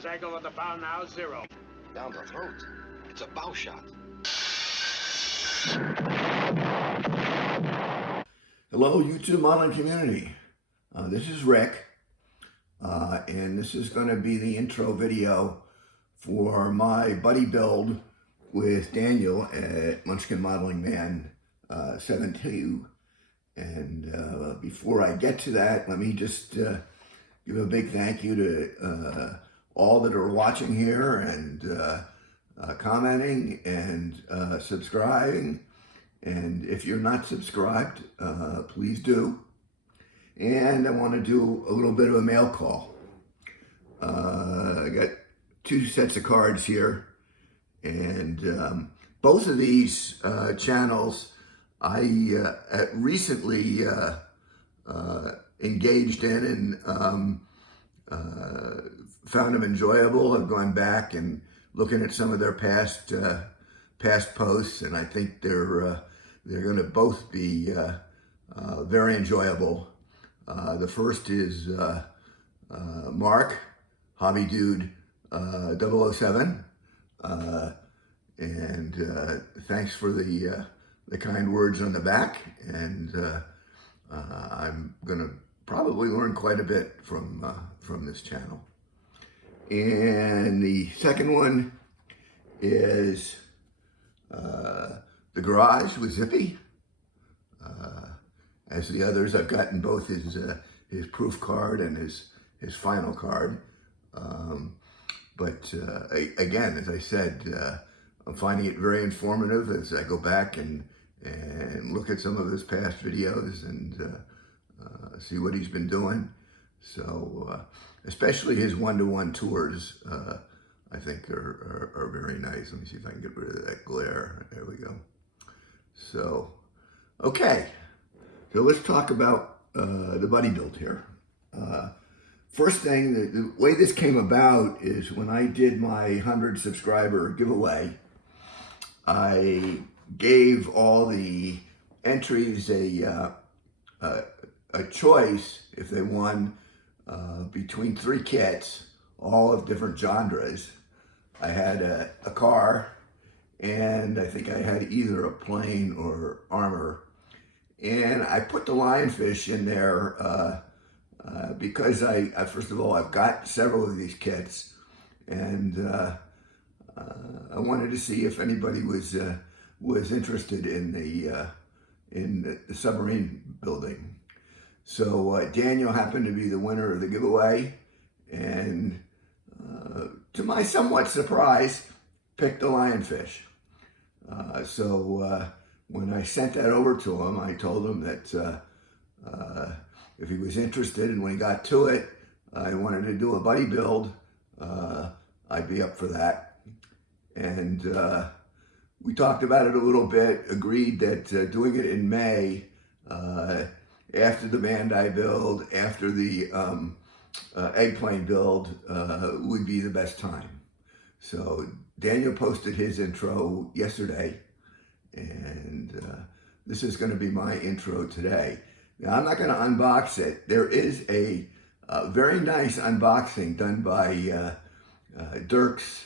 Course angle with the bow now, 0. Down the throat. It's a bow shot. Hello, YouTube modeling community. This is Rick, and this is going to be the intro video for my buddy build with Daniel at Munchikin Modeling Man 7.2. And before I get to that, let me just give a big thank you to all that are watching here and commenting and subscribing. And if you're not subscribed, please do. And I want to do a little bit of a mail call. I got 2 sets of cards here, and both of these channels I recently engaged in and found them enjoyable. I've gone back and looking at some of their past posts, and I think they're going to both be very enjoyable. The first is Mark, Hobby Dude 007, and thanks for the kind words on the back, and I'm gonna probably learn quite a bit from this channel. And the second one is The Garage with Zippy. As the others, I've gotten both his proof card and his final card. But again, as I said, I'm finding it very informative as I go back and look at some of his past videos and see what he's been doing. So especially his one-to-one tours, I think are very nice. Let me see if I can get rid of that glare. There we go. So, okay. So let's talk about the buddy build here. First thing, the way this came about is when I did my 100 subscriber giveaway, I gave all the entries a choice if they won between 3 kits, all of different genres. I had a car, and I think I had either a plane or armor. And I put the Lionfish in there because I first of all, I've got several of these kits, and I wanted to see if anybody was interested in the submarine building. So Daniel happened to be the winner of the giveaway, and to my somewhat surprise, picked the Lionfish. So when I sent that over to him, I told him that if he was interested, and when he got to it, I wanted to do a buddy build, I'd be up for that. And we talked about it a little bit, agreed that doing it in May, after the Bandai build, after the eggplane build, would be the best time. So Daniel posted his intro yesterday, and this is going to be my intro today. Now, I'm not going to unbox it. There is a very nice unboxing done by Dirk's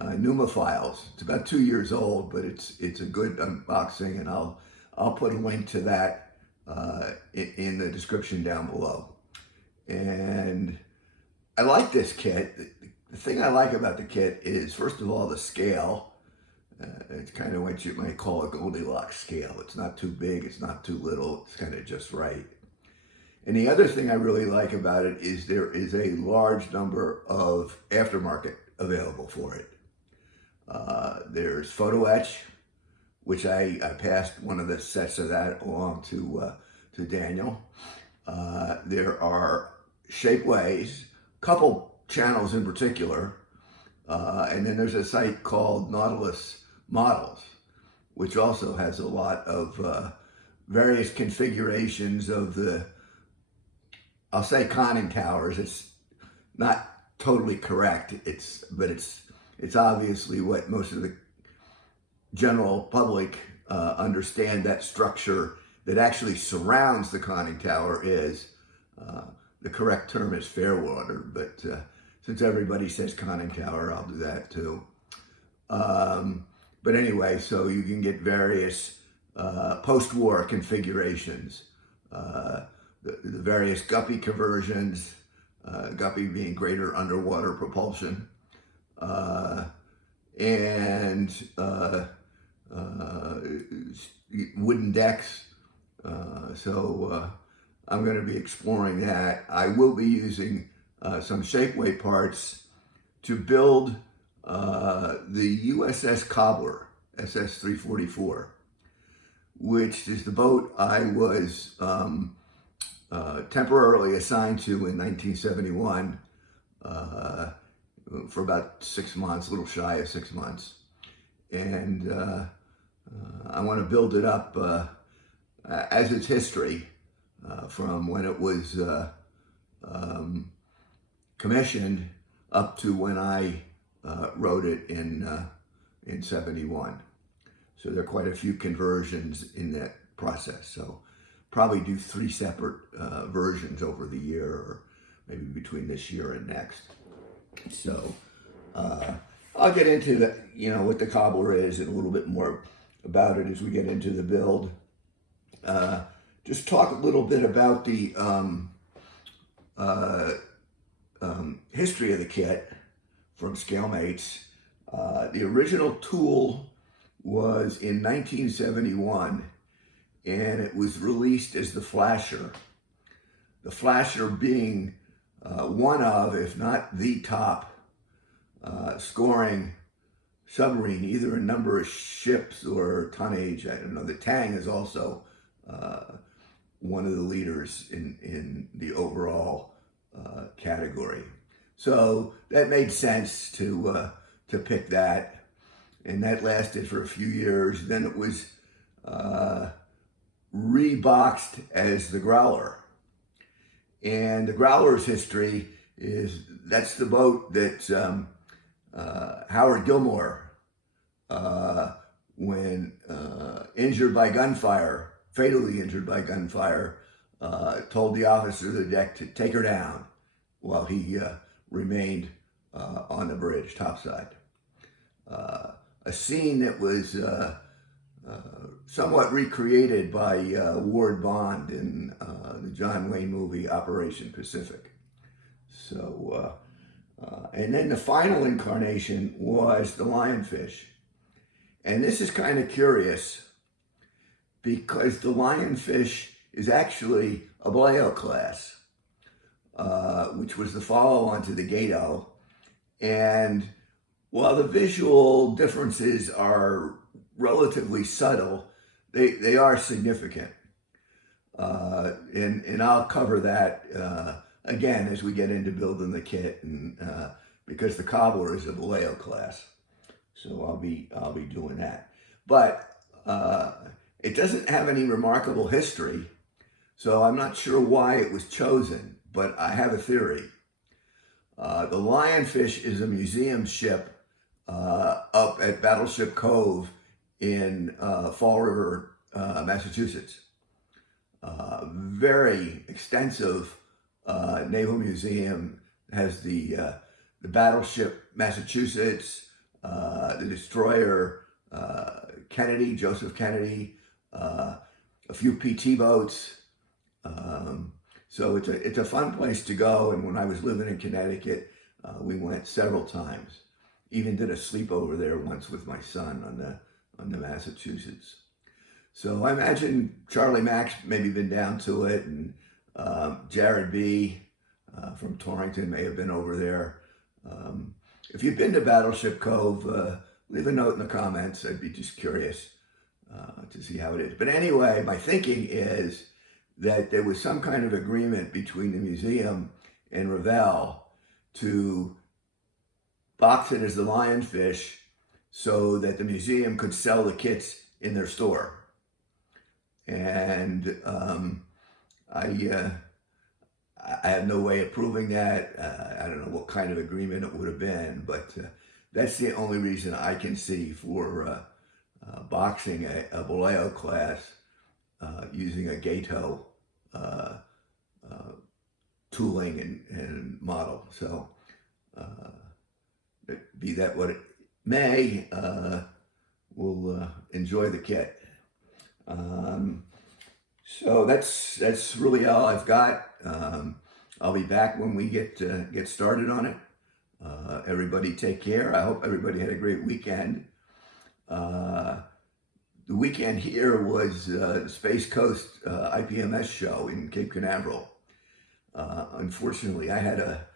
Pneumophiles. It's about 2 years old, but it's a good unboxing, and I'll put a link to that in the description down below. And I like this kit. The thing I like about the kit is, first of all, the scale. It's kind of what you might call a Goldilocks scale. It's not too big, it's not too little, it's kind of just right. And the other thing I really like about it is there is a large number of aftermarket available for it. There's photo etch, which I passed one of the sets of that along to Daniel. There are shapeways, a couple channels in particular, and then there's a site called Nautilus Models, which also has a lot of various configurations of the, I'll say, conning towers. It's not totally correct, but it's obviously what most of the general public understand that structure that actually surrounds the conning tower is. The correct term is fairwater, but Since everybody says conning tower, I'll do that too. But anyway, so you can get various post-war configurations, the various guppy conversions, guppy being greater underwater propulsion, and wooden decks. So I'm going to be exploring that. I will be using some shapeway parts to build the USS Cobbler, SS 344, which is the boat I was temporarily assigned to in 1971 for about 6 months, a little shy of 6 months. And I want to build it up as its history from when it was commissioned up to when I wrote it in 71. So there are quite a few conversions in that process. So probably do 3 separate versions over the year, or maybe between this year and next. So I'll get into the, what the cobbler is and a little bit more about it as we get into the build. Just talk a little bit about the history of the kit from Scalemates. The original tool was in 1971, and it was released as the Flasher. The Flasher being one of, if not the top, scoring submarine, either in number of ships or tonnage. I don't know. The Tang is also one of the leaders in the overall category. So that made sense to pick that, and that lasted for a few years. Then it was reboxed as the Growler, and the Growler's history is that's the boat that Howard Gilmore, when injured by gunfire, fatally injured by gunfire, told the officer of the deck to take her down while he remained on the bridge topside. A scene that was somewhat recreated by Ward Bond in the John Wayne movie Operation Pacific. So, and then the final incarnation was the Lionfish. And this is kind of curious because the Lionfish is actually a Bleo class, which was the follow-on to the Gato. And while the visual differences are relatively subtle, they are significant. And I'll cover that again as we get into building the kit, and because the Cobbler is a Bleo class. So I'll be doing that. But it doesn't have any remarkable history, so I'm not sure why it was chosen, but I have a theory. The Lionfish is a museum ship up at Battleship Cove in Fall River, Massachusetts. Very extensive naval museum. Has the battleship Massachusetts, the destroyer Kennedy, Joseph Kennedy, a few PT boats. So it's a fun place to go. And when I was living in Connecticut, we went several times. Even did a sleepover there once with my son on the Massachusetts. So I imagine Charlie Mack's maybe been down to it, and Jared B. From Torrington may have been over there. If you've been to Battleship Cove, leave a note in the comments. I'd be just curious to see how it is. But anyway, my thinking is that there was some kind of agreement between the museum and Revell to box it as the Lionfish so that the museum could sell the kits in their store. And I have no way of proving that. I don't know what kind of agreement it would have been, but that's the only reason I can see for boxing a Bleo class using a Gato tooling and model. So Be that what it may, we'll enjoy the kit. So that's really all I've got. I'll be back when we get started on it. Everybody take care. I hope everybody had a great weekend. The weekend here was the Space Coast IPMS show in Cape Canaveral. Unfortunately, I had a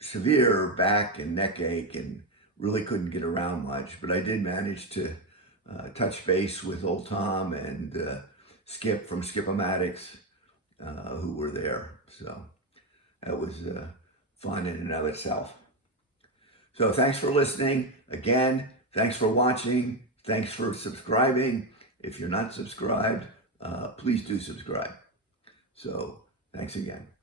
severe back and neck ache and really couldn't get around much, but I did manage to touch base with old Tom and Skip from Skip-O-Matics, who were there. So that was fun in and of itself. So thanks for listening. Again, thanks for watching. Thanks for subscribing. If you're not subscribed, please do subscribe. So thanks again.